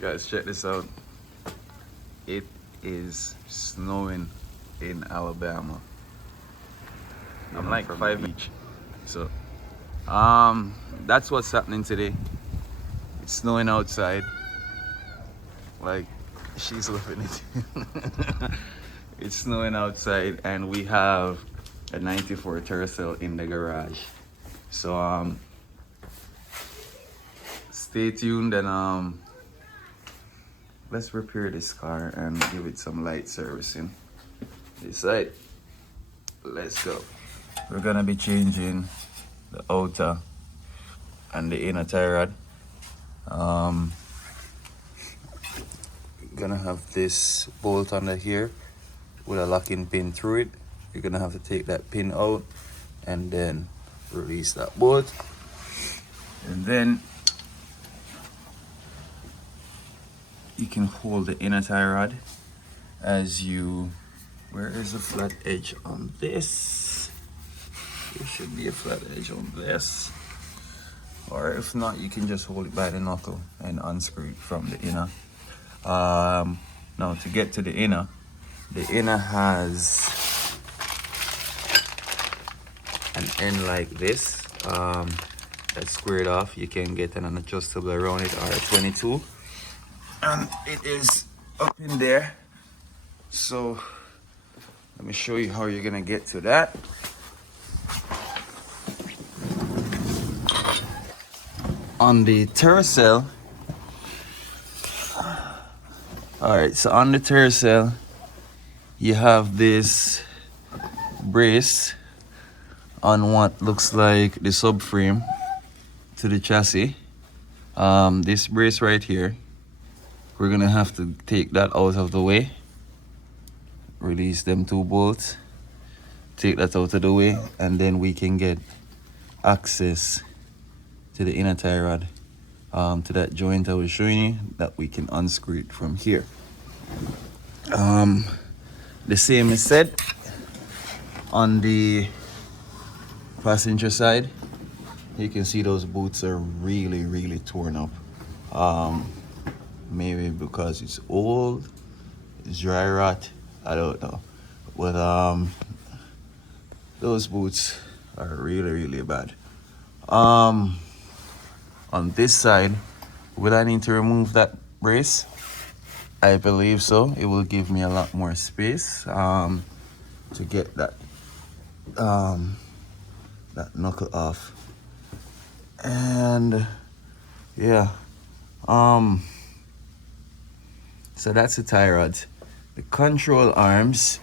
Guys, check this out. It is snowing in Alabama. I'm like from 5 beach. So that's what's happening today. It's snowing outside. Like she's loving it. It's snowing outside and we have a 94 Tercel in the garage. So stay tuned and let's repair this car and give it some light servicing. This side. Let's go. We're gonna be changing the outer and the inner tie rod. Gonna have this bolt under here with a locking pin through it. You're gonna have to take that pin out and then release that bolt, and then you can hold the inner tie rod as you. Where is the flat edge on this? There should be a flat edge on this, or if not, you can just hold it by the knuckle and unscrew it from the inner. Now to get to the inner has an end like this that's squared off. You can get an adjustable around it or a 22, and it is up in there. So let me show you how you're gonna get to that. On the Tercel, alright, so on the Tercel, you have this brace on what looks like the subframe to the chassis. This brace right here, we're gonna have to take that out of the way. Release them two bolts, take that out of the way, and then we can get access to the inner tie rod, to that joint I was showing you, that we can unscrew it from here. The same is said on the passenger side. You can see those boots are really torn up. Maybe because it's old, it's dry rot, I don't know. But those boots are really bad. On this side, will I need to remove that brace? I believe so. It will give me a lot more space to get that that knuckle off. And yeah, so that's the tie rods. The control arms,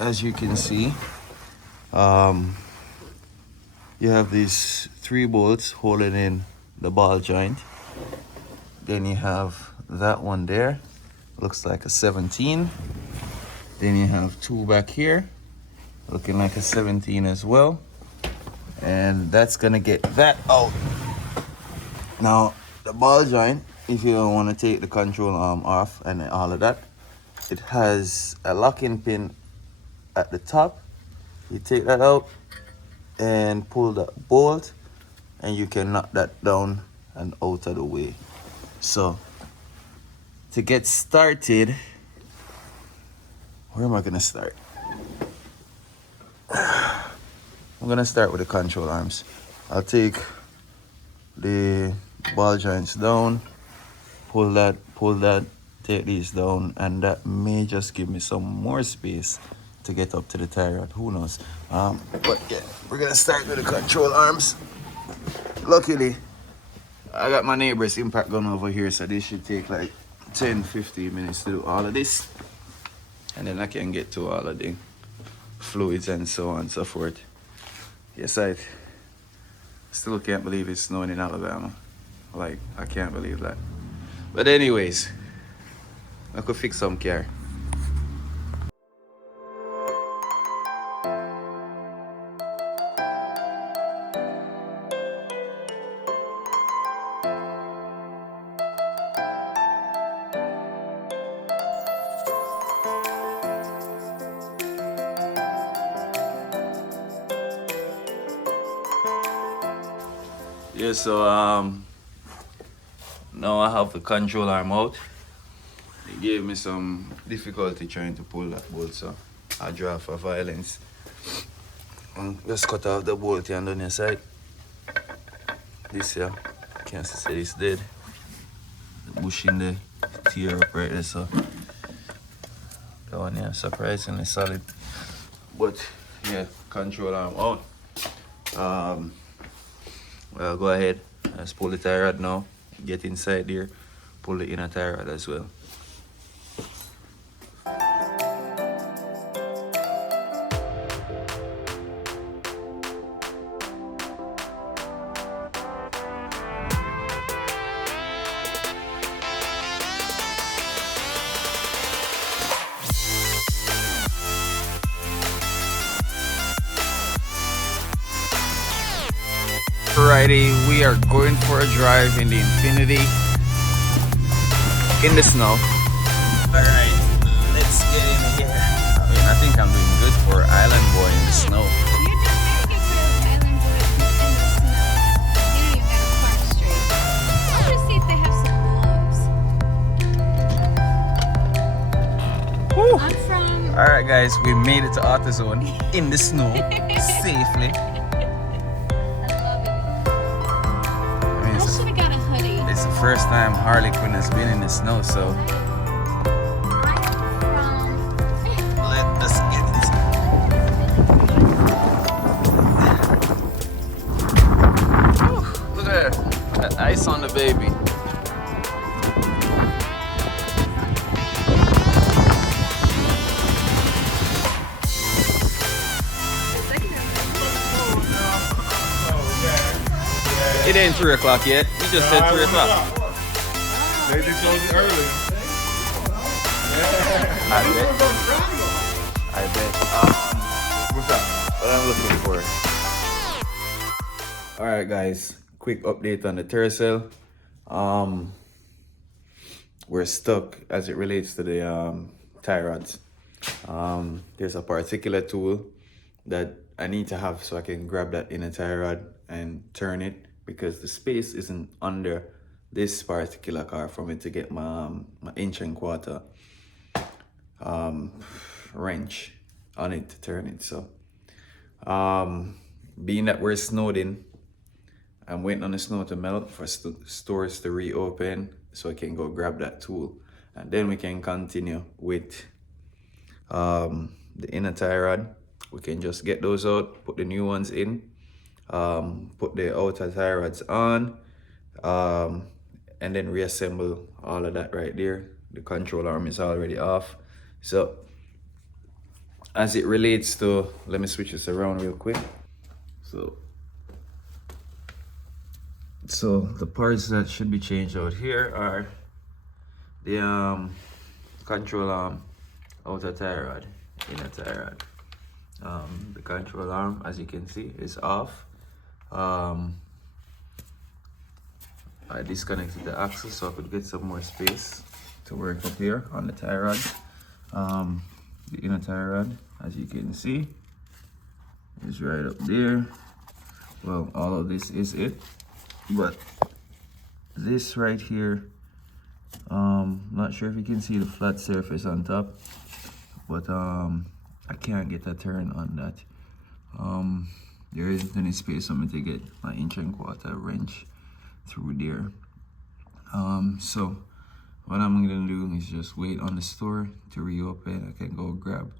as you can see, you have these 3 bolts holding in the ball joint. Then you have that one there, looks like a 17. Then you have 2 back here, looking like a 17 as well. And that's gonna get that out. Now, the ball joint, if you don't want to take the control arm off and all of that, it has a locking pin at the top. You take that out and pull that bolt, and you can knock that down and out of the way. So to get started, where am I gonna start? I'm gonna start with the control arms. I'll take the ball joints down, pull that, take these down, and that may just give me some more space to get up to the tie rod. Who knows? But yeah, we're gonna start with the control arms. Luckily, I got my neighbor's impact gun over here, so this should take like 10-15 minutes to do all of this, and then I can get to all of the fluids and so on and so forth. Yes, I still can't believe it's snowing in Alabama. Like, I can't believe that. But anyways, I could fix some car. Yeah, so Now I have the control arm out. It gave me some difficulty trying to pull that bolt, so I draw for violence. Just cut off the bolt here and on your side. This here, can't see it's dead. The bush in the tear up right there, so that one here surprisingly solid. But yeah, control arm out. Well, go ahead. Let's pull the tie rod now. Get inside there. Pull the inner tie rod as well. Friday, we are going for a drive in the Infinity in the snow. Alright, let's get in here. I mean, I think I'm doing good for Island Boy in the snow. You're doing very good for Island Boy in the snow. You know you gotta park straight. I wanna see if they have some gloves. Woo. I'm from... Alright guys, we made it to AutoZone in the snow safely. I should've got a hoodie. It's the first time Harley Quinn has been in the snow, so let us get inside. Look at that ice on the baby. It ain't 3 o'clock yet. You just said 3 o'clock. They close it early. I bet. What's up? What I'm looking for. Alright guys, quick update on the Tercel. We're stuck as it relates to the tie rods. There's a particular tool that I need to have so I can grab that inner tie rod and turn it, because the space isn't under this particular car for me to get my 1.25" wrench on it to turn it. So being that we're snowed in, I'm waiting on the snow to melt for stores to reopen so I can go grab that tool, and then we can continue with the inner tie rod. We can just get those out, put the new ones in, put the outer tie rods on, and then reassemble all of that right there. The control arm is already off. So as it relates to, let me switch this around real quick. So the parts that should be changed out here are the control arm, outer tie rod, inner tie rod. The control arm, as you can see, is off. I disconnected the axle so I could get some more space to work up here on the tie rod. The inner tie rod, as you can see, is right up there. Well, all of this is it, but this right here, not sure if you can see the flat surface on top, but I can't get a turn on that. There isn't any space for me to get my 1.25" wrench through there. So what I'm gonna do is just wait on the store to reopen. I can go grab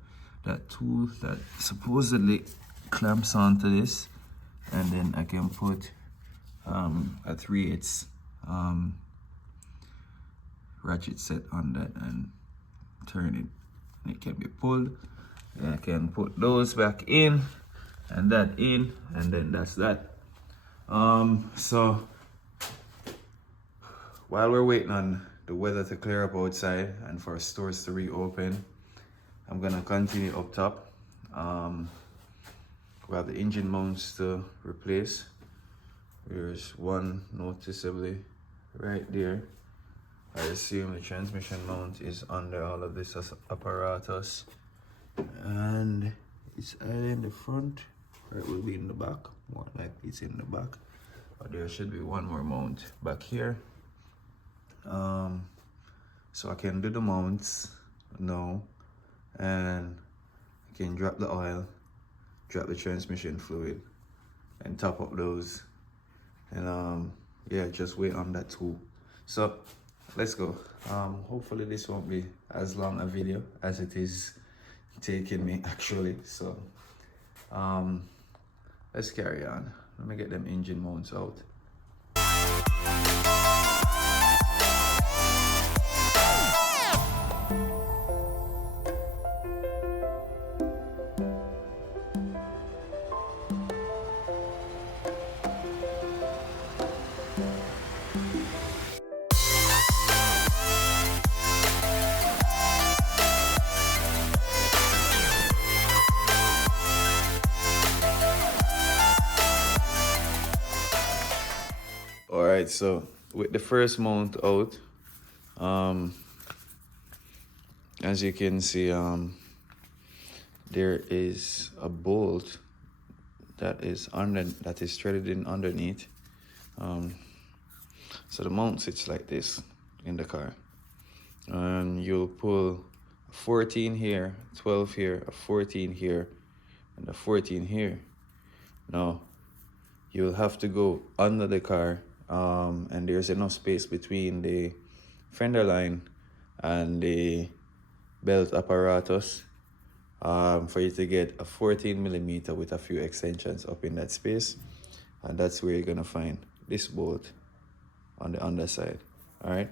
that tool that supposedly clamps onto this, and then I can put a 3/8 ratchet set on that and turn it. And it can be pulled, and I can put those back in and that in, and then that's that. So while we're waiting on the weather to clear up outside and for stores to reopen, I'm gonna continue up top. We have the engine mounts to replace. There's one noticeably right there. I assume the transmission mount is under all of this apparatus, and it's either in the front or it will be in the back. More like it's in the back, but there should be one more mount back here. So I can do the mounts now, and I can drop the oil, drop the transmission fluid, and top up those, and yeah, just wait on that too. So let's go. Hopefully this won't be as long a video as it is taking me actually. So let's carry on. Let me get them engine mounts out. Alright, so with the first mount out, as you can see, there is a bolt that is threaded in underneath. So the mount sits like this in the car, and you'll pull 14 here, 12 here, a 14 here, and a 14 here. Now you'll have to go under the car, and there's enough space between the fender line and the belt apparatus for you to get a 14mm with a few extensions up in that space, and that's where you're gonna find this bolt on the underside. All right,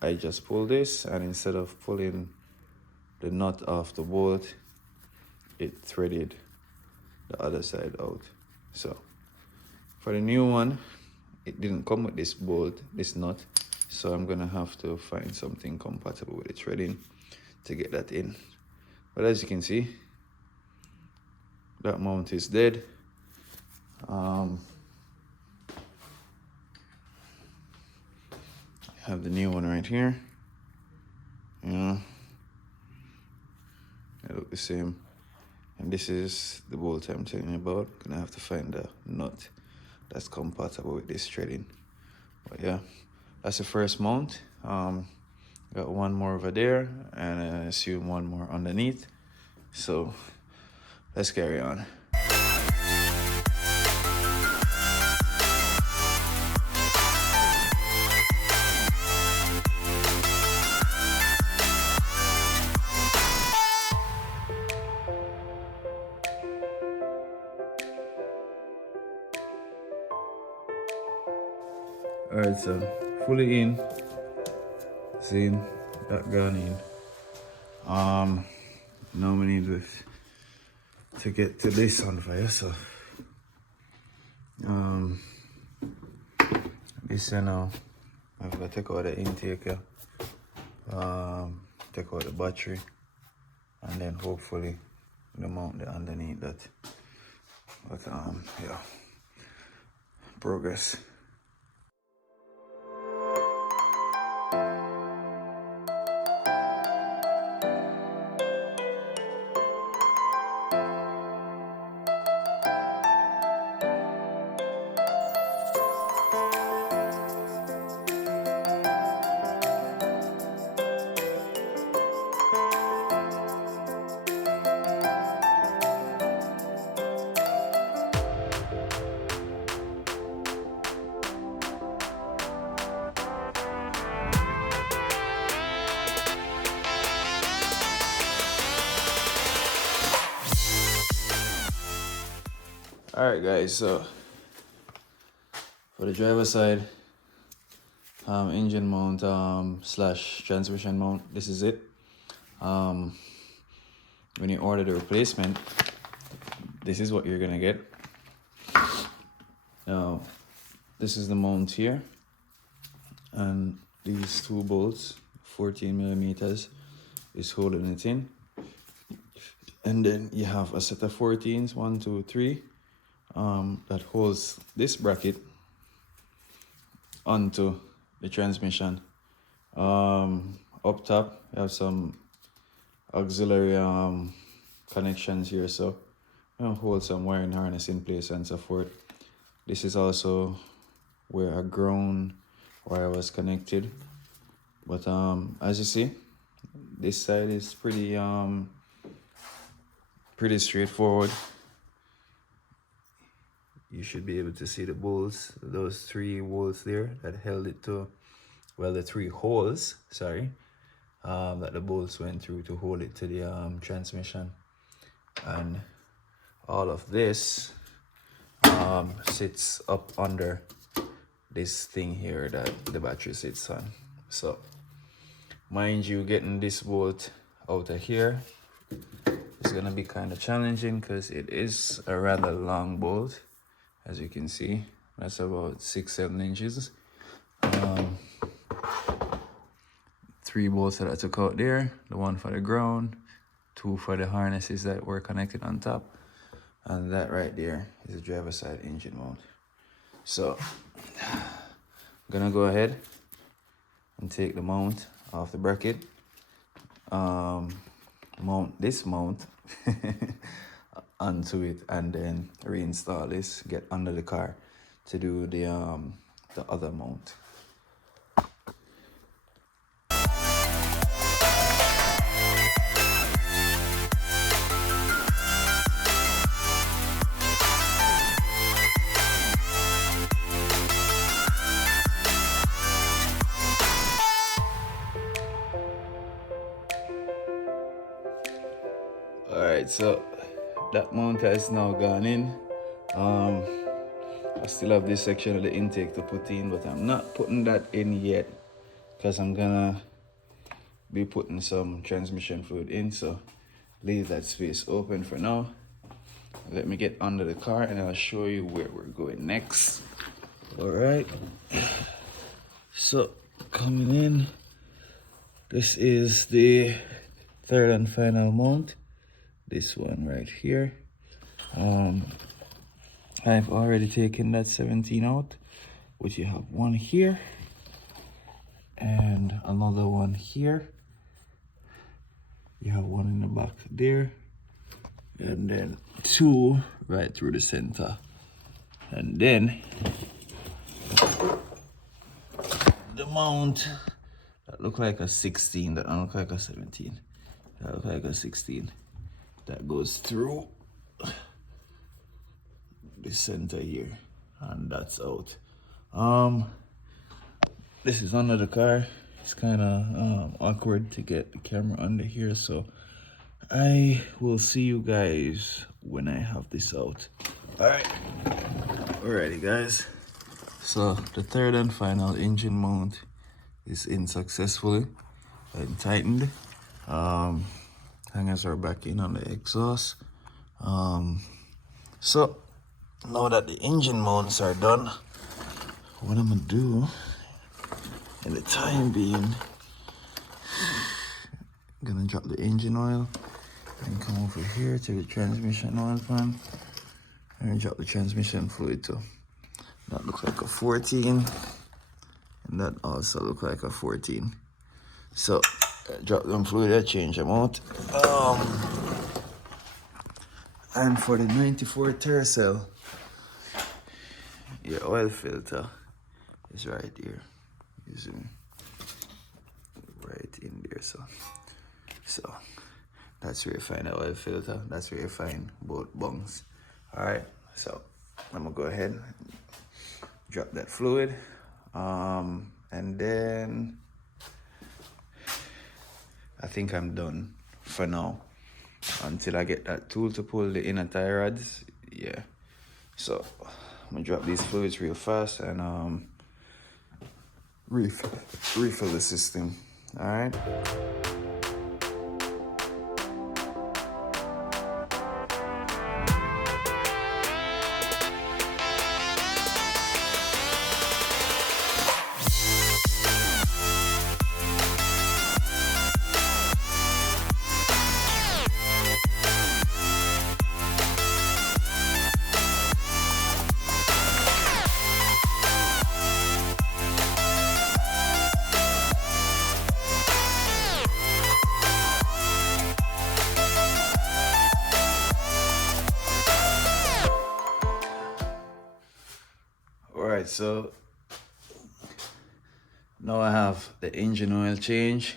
I just pull this, and instead of pulling the nut off the bolt, it threaded the other side out. So for the new one, it didn't come with this bolt, this nut, so I'm gonna have to find something compatible with the threading to get that in. But as you can see, that mount is dead. I have the new one right here. Yeah, they look the same. And this is the bolt I'm telling you about. Gonna have to find the nut that's compatible with this threading. But yeah, that's the first mount. Got one more over there, and I assume one more underneath. So let's carry on. Alright, so fully in. See that gone in. Now we need to get to this on fire. So this now I've got to take out the intake here, take out the battery, and then hopefully the mount the underneath that. But yeah, progress. Alright guys, so for the driver side, engine mount slash transmission mount, this is it. When you order the replacement, this is what you're gonna get. Now this is the mount here, and these two bolts, 14mm, is holding it in. And then you have a set of 14s, 1, 2, 3, that holds this bracket onto the transmission. Up top, you have some auxiliary connections here, so hold some wiring harness in place and so forth. This is also where a ground wire was connected. But as you see, this side is pretty straightforward. You should be able to see the bolts, those 3 bolts there that held it to, well, the 3 holes, sorry, that the bolts went through to hold it to the transmission. And all of this sits up under this thing here that the battery sits on. So mind you, getting this bolt out of here is gonna be kind of challenging because it is a rather long bolt. As you can see, that's about 6-7 inches. 3 bolts that I took out there, the 1 for the ground, 2 for the harnesses that were connected on top, and that right there is the driver's side engine mount. So I'm gonna go ahead and take the mount off the bracket, mount this mount onto it, and then reinstall this, get under the car to do the other mount. Alright, so that mount has now gone in. I still have this section of the intake to put in, but I'm not putting that in yet because I'm gonna be putting some transmission fluid in, so leave that space open for now. Let me get under the car and I'll show you where we're going next. Alright, so coming in, this is the 3rd and final mount, this one right here. I've already taken that 17 out, but you have one here and another one here. You have one in the back there, and then 2 right through the center. And then the mount that look like a 16, that don't look like a 17, that look like a 16, that goes through the center here, and that's out. This is under the car. It's kind of awkward to get the camera under here, so I will see you guys when I have this out. Alrighty guys, so the 3rd and final engine mount is in successfully and tightened. Hangers are back in on the exhaust. So now that the engine mounts are done, what I'm gonna do in the time being, I'm gonna drop the engine oil and come over here to the transmission oil pan and drop the transmission fluid too. That looks like a 14, and that also looks like a 14. So drop them fluid, I change them out. And for the 94 Tercel, your oil filter is right here. You see me? Right in there, so that's where you find the oil filter. That's where you find both bungs. Alright, so I'm gonna go ahead and drop that fluid, and then I think I'm done for now until I get that tool to pull the inner tie rods. Yeah, so I'm gonna drop these fluids real fast and refill the system. All right. Alright, so Now I have the engine oil change.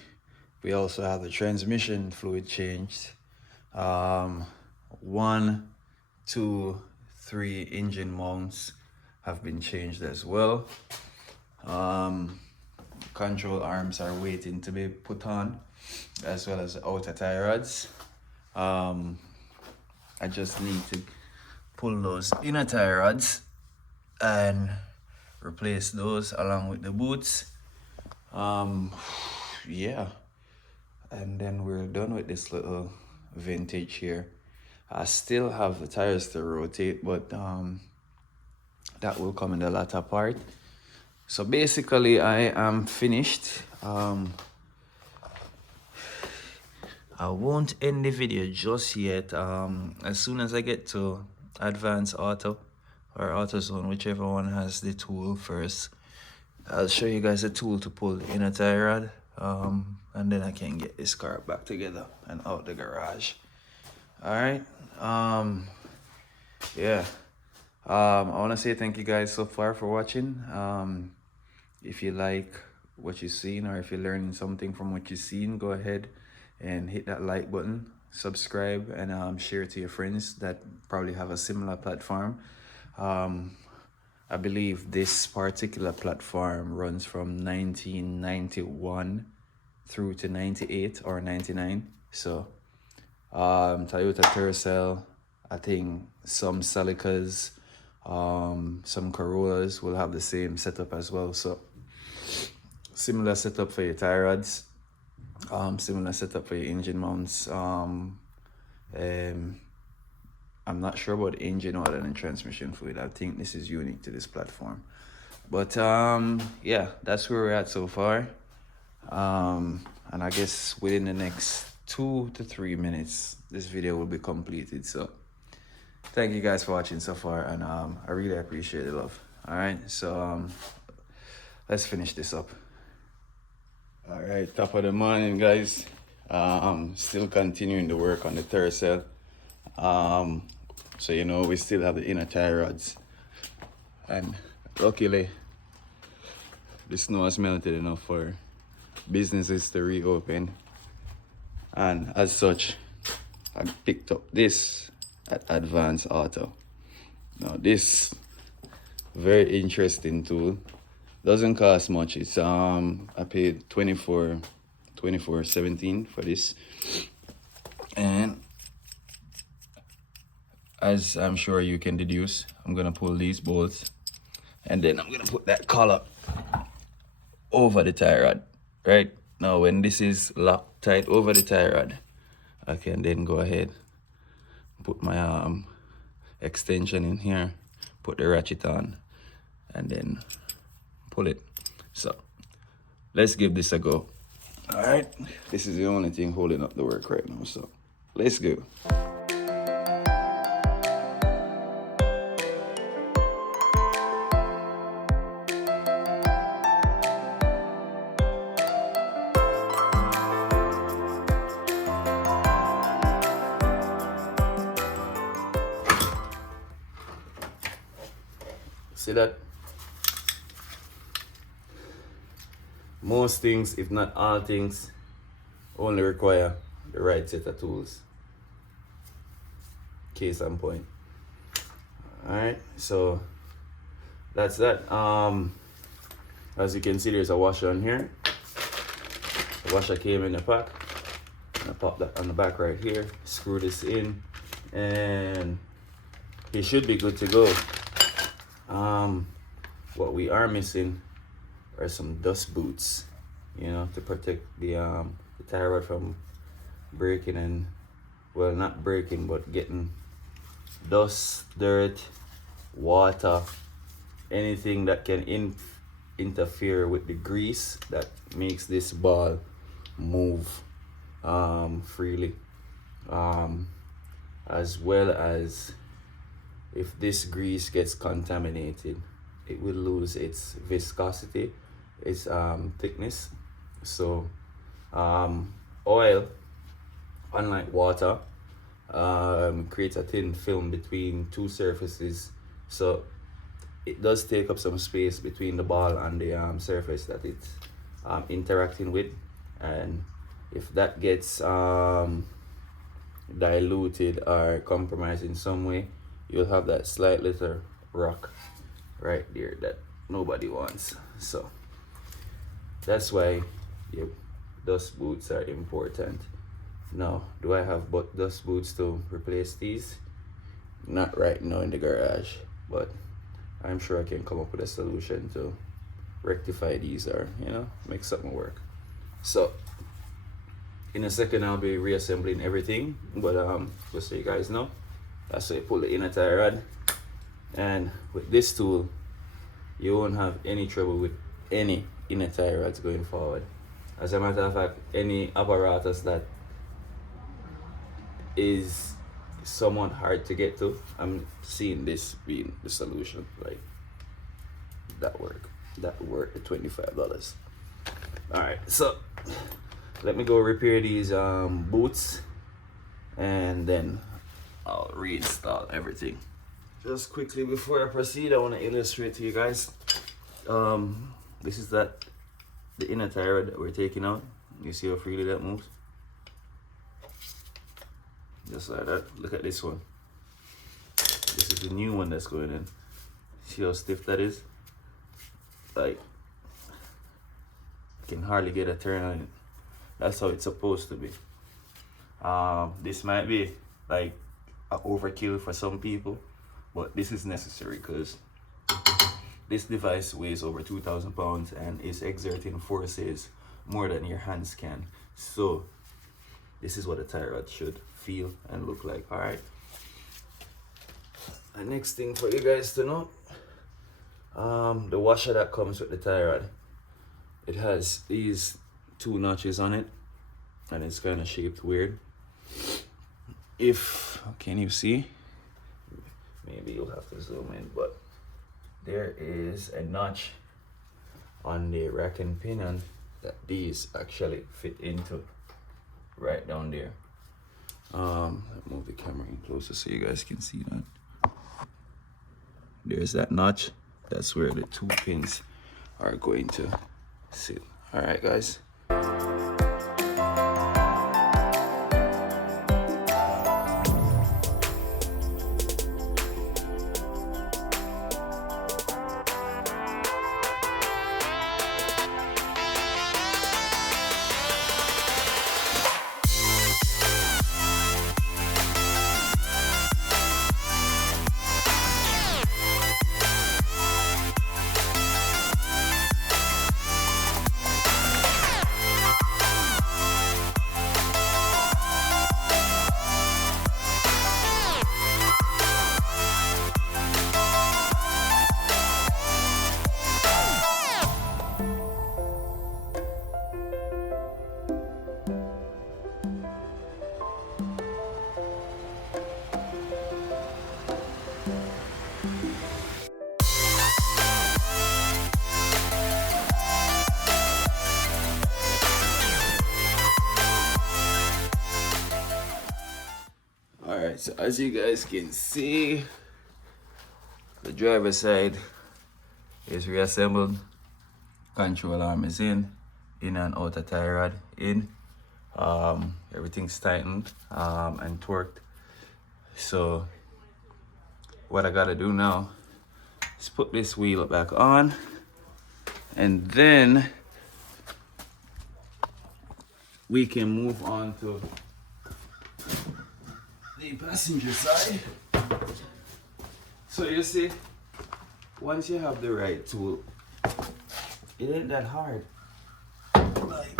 We also have the transmission fluid changed. 1, 2, 3 engine mounts have been changed as well. Control arms are waiting to be put on, as well as the outer tie rods. I just need to pull those inner tie rods and replace those along with the boots. Yeah, and then we're done with this little vintage here. I still have the tires to rotate, but that will come in the latter part. So basically I am finished. I won't end the video just yet. As soon as I get to Advanced Auto or AutoZone, whichever one has the tool first, I'll show you guys a tool to pull the inner tie rod, and then I can get this car back together and out the garage. All right. Yeah. I want to say thank you guys so far for watching. If you like what you've seen, or if you're learning something from what you've seen, go ahead and hit that like button, subscribe, and share it to your friends that probably have a similar platform. I believe this particular platform runs from 1991 through to 98 or 99. So Toyota Tercel, I think some Celicas, some Corollas will have the same setup as well. So similar setup for your tie rods, similar setup for your engine mounts. I'm not sure about engine oil and transmission fluid. I think this is unique to this platform. But yeah, that's where we're at so far. And I guess within the next 2 to 3 minutes, this video will be completed. So thank you guys for watching so far, and I really appreciate the love. All right, so let's finish this up. All right, top of the morning, guys. Still continuing to work on the Tercel. So you know, we still have the inner tie rods, and luckily the snow has melted enough for businesses to reopen, and as such I picked up this at Advanced Auto. Now this very interesting tool doesn't cost much. It's I paid $24.17 for this, and as I'm sure you can deduce, I'm gonna pull these bolts, and then I'm gonna put that collar over the tie rod. Right now, when this is locked tight over the tie rod, I can then go ahead, put my extension in here, put the ratchet on, and then pull it. So let's give this a go. All right, this is the only thing holding up the work right now, so let's go. See that? Most things, if not all things, only require the right set of tools. Case in point. Alright, so that's that. As you can see, there's a washer on here. The washer came in the pack. I pop that on the back right here, screw this in, and it should be good to go. What we are missing are some dust boots, you know, to protect the tie rod from breaking, and well, not breaking, but getting dust, dirt, water, anything that can interfere with the grease that makes this ball move freely, as well as if this grease gets contaminated, it will lose its viscosity, its thickness. So oil, unlike water, creates a thin film between two surfaces, so it does take up some space between the ball and the surface that it's interacting with, and if that gets diluted or compromised in some way, you'll have that slight little rock right there that nobody wants. So that's why your dust boots are important. Now, do I have dust boots to replace these? Not right now in the garage, but I'm sure I can come up with a solution to rectify these, or make something work. So in a second I'll be reassembling everything, but just so you guys know, that's how you pull the inner tie rod. And with this tool you won't have any trouble with any inner tie rods going forward. As a matter of fact, any apparatus that is somewhat hard to get to, I'm seeing this being the solution. Like that work the $25. All right, so let me go repair these boots, and then I'll reinstall everything. Just quickly before I proceed, I want to illustrate to you guys. This is the inner tie rod that we're taking out. You see how freely that moves? Just like that. Look at this one. This is the new one that's going in. See how stiff that is? Like, I can hardly get a turn on it. That's how it's supposed to be. This might be like an overkill for some people, but this is necessary because this device weighs over 2,000 pounds and is exerting forces more than your hands can. So this is what a tie rod should feel and look like. All right. The next thing for you guys to know, the washer that comes with the tie rod, it has these 2 notches on it, and it's kind of shaped weird. Can you see? Maybe you'll have to zoom in, but there is a notch on the rack and pinion that these actually fit into, right down there. Let me move the camera in closer so you guys can see that. There's that notch. That's where the 2 pins are going to sit. All right, guys. Alright, so as you guys can see, the driver's side is reassembled. Control arm is in and outer tie rod in. Everything's tightened and torqued. So what I gotta do now is put this wheel back on, and then we can move on to the passenger side. So you see, once you have the right tool, it ain't that hard. Like,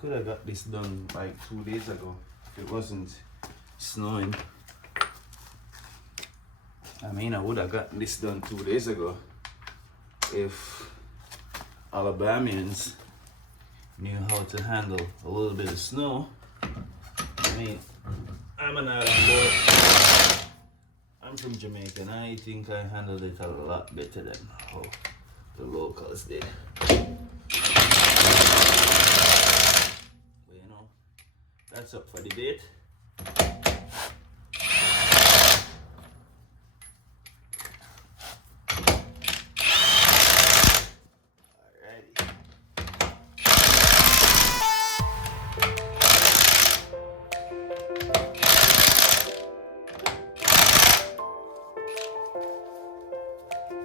could have got this done like 2 days ago if it wasn't snowing. I mean, I would have gotten this done 2 days ago if Alabamians knew how to handle a little bit of snow. I mean, I'm an island boy. I'm from Jamaica, and I think I handled it a lot better than how the locals did. But you know, that's up for debate.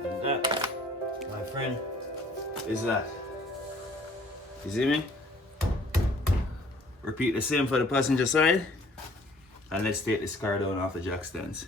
And that, my friend, is that. You see me? Repeat the same for the passenger side. And let's take this car down off the jack stands.